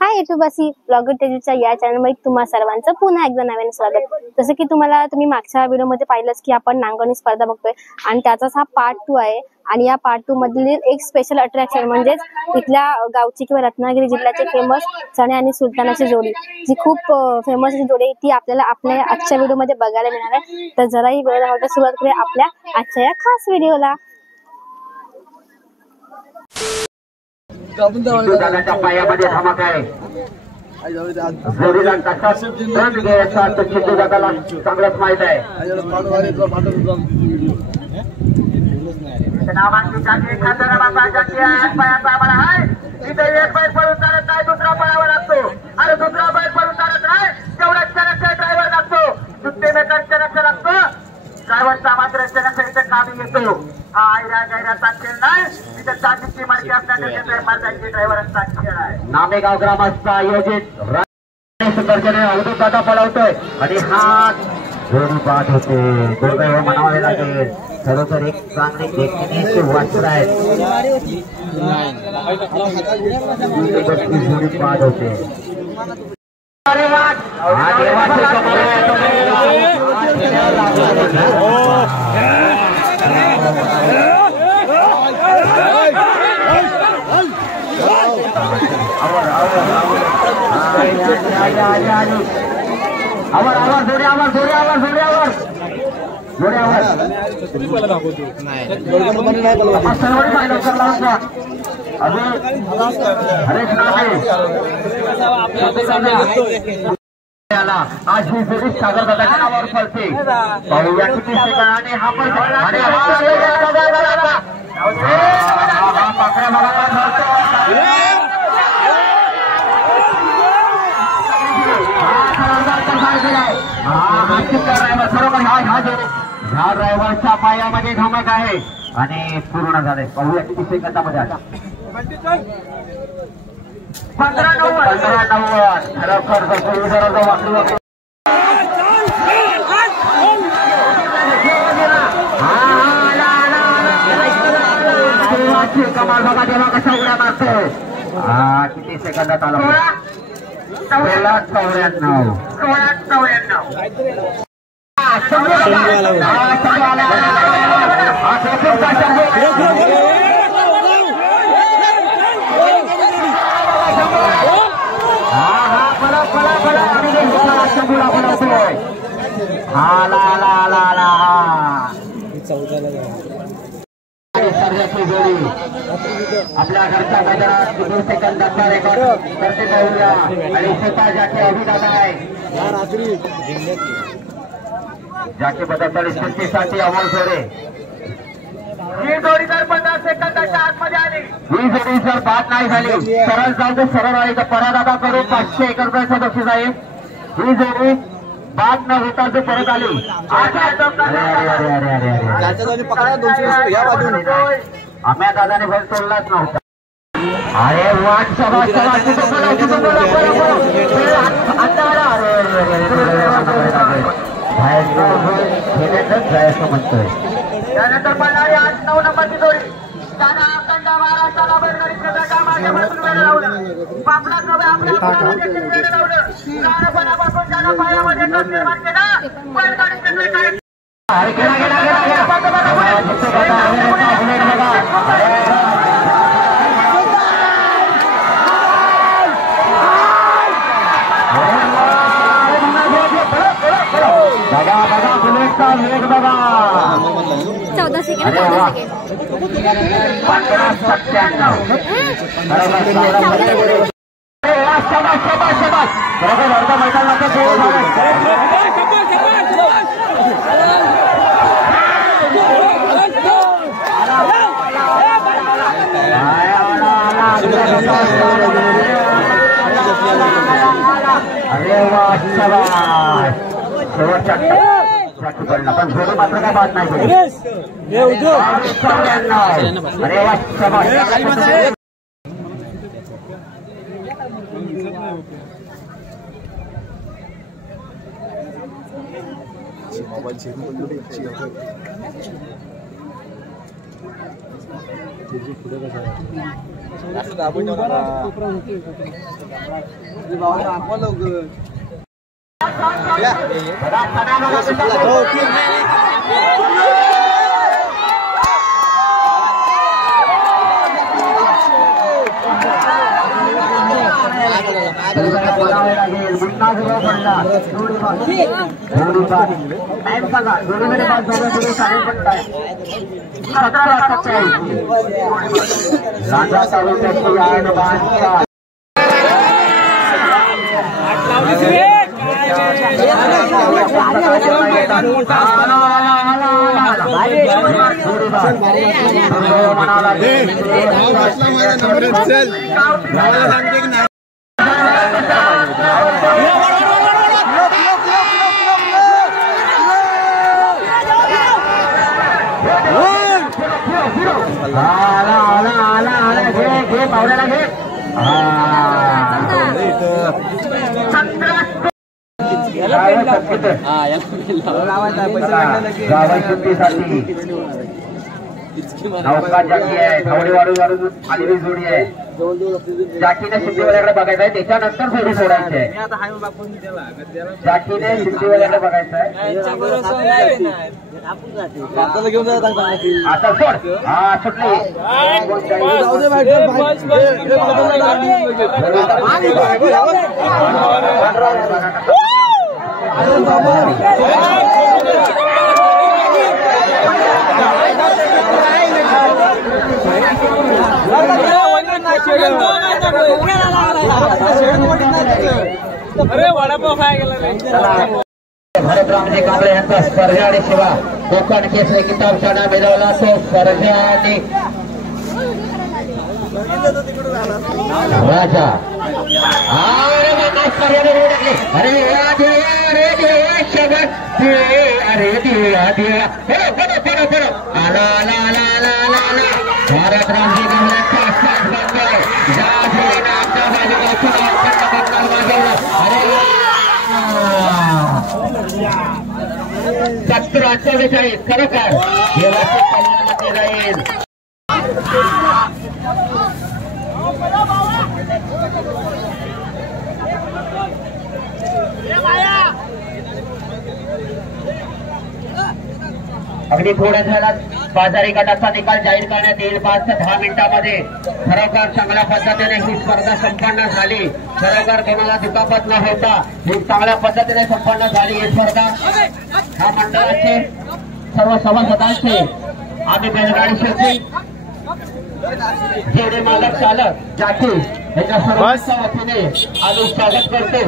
हाय युट्यूबवासी blogger तेजूच्या या चॅनलमध्ये तुम्हा सर्वांचं पुन्हा एकदा नव्याने स्वागत। जसं की तुम्ही मागच्या व्हिडिओमध्ये पाहिलंच की आपण नांगरणी स्पर्धा बघतोय आणि त्याचाच हा पार्ट 2 आहे। आणि या पार्ट 2 मधील एक स्पेशल अट्रॅक्शन म्हणजे इथल्या गावची किंवा रत्नागिरी जिल्ह्याची फेमस चणे आणि सुलतानाची जोडी, जी खूप फेमस जोडी ती आपल्याला आपल्या आजच्या व्हिडिओमध्ये बघायला मिळणार आहे। तर जराही वेळ न घालवता सुरुवात करूया आपल्या आजच्या या खास व्हिडिओला। दादाच्या पायामध्ये धमाका आहे। जोडीला कसा रन घ्यायचा तो चित्तू दादाला चांगलंच माहित आहे। नामांकित जाती खासदार बाबा जाती आज पायाचा आम्हाला आहे। इथे एक बैल पळून चालत नाही, दुसरा पळावा लागतो आणि दुसरा बैल पळून चालत नाही, तेवढा चणकचा ड्रायव्हर लागतो, सुट्टे मेकर चणकचा लागतो, ड्रायव्हरचा मात्र चणकचा कामी येतो। हा आयरा गैराचा खेळ नाही, तिथे जातीची मालकी आपल्याकडे मार्गाची ड्रायव्हरचा खेळ आहे। नामेगाव ग्रामस्थ आयोजित सुंदरपणे अवधूत दादा पळवतोय आणि हा जोडी बाद होते। दुर्दैव म्हणावे लागेल, खरोखर एक चांगली देखील वाचर आहे। जोडी बाद होते। अरे वा, हा देवाचे आज ही जोडी सागर दादाच्या नावावर पळते। पाहूया किती सेकंदाने हा पण ह्या ड्रायव्हरच्या पायामध्ये धमक आहे आणि पूर्ण झाले। पाहूया किती सेकंदामध्ये आता 15-9 खरोखर कमाल बघा देवा कशा उड्या मारतोय। किती सेकंदात आला 16-94 आपल्या घरच्या मैदानात 2 सेकंदाचा रेकॉर्ड करते पाहूया आणि स्वतः ज्याचे अभिदाता आहे ज्याचे 45 साठी अमोल सोरे। ही जोडी जर 50 सेकंदाच्या आतमध्ये आली, ही जोडी जर बाद नाही झाली, सरळ जाऊ दे सरळ आली तर परादाबा करून 501 रुपयाचं बक्षीस आहे। ही जोडी बाद न होता जो परत आली आम्या दादाने भर सोडलाच नव्हता। अरे वाट सभा जायचं म्हणतोय। त्यानंतर पडणारी 8-9 नंबरची जोडी त्यांना अखंड महाराष्ट्राला बैलगाडी क्षेत्राच्या माध्यमातून वेळ लावलं, आपला सभा आपल्या वेळ लावलं, लहानपणापासून त्यांना पायामध्ये निर्माण केला बैलगाडी क्षेत्र बघा बुलेटचा वेग बघा 14 सेकंद अरे वा शेवटच्या पण जोडी मात्र काय बात नाही केली। अरे वा मोबाईल नौका जाकी आहे, धावडी वाढून आलेली जोडी आहे. जाकीने सिद्धीवाल्याकडे बघायचं आहे, त्याच्यानंतर फेरी सोडायची आहे. जाकीने सिद्धीवाल्याकडे बघायचं आहे. आता सोड. हा सुटली. अरे वडापाव खाय गेला भरतरामजी कांबळे यांचा स्पर्धा आणि सेवा कोकण केसरी किताब शाळा मिळवला तो स्पर्धा आणि राजा. अरे अरे आला भरतरामजी कांबळे सत्तर 48 खरोखर देवाच्या कल्याणामध्ये जाईल. अगदी थोड्या वेळात बाजारी गटाचा निकाल जाहीर करण्यात येईल. 5 ते 10 मिनिटांमध्ये. खरोखर चांगल्या पद्धतीने ही स्पर्धा संपन्न झाली. खरोखर कोणाला दुखापत न होता ही चांगल्या पद्धतीने संपन्न झाली ही स्पर्धा. ह्या मंडळाचे सर्व सभासदांचे आम्ही बैलगाडी शेती जेवढे मालक चालक जाती याच्या सर्वांच्या वतीने आम्ही स्वागत करतो.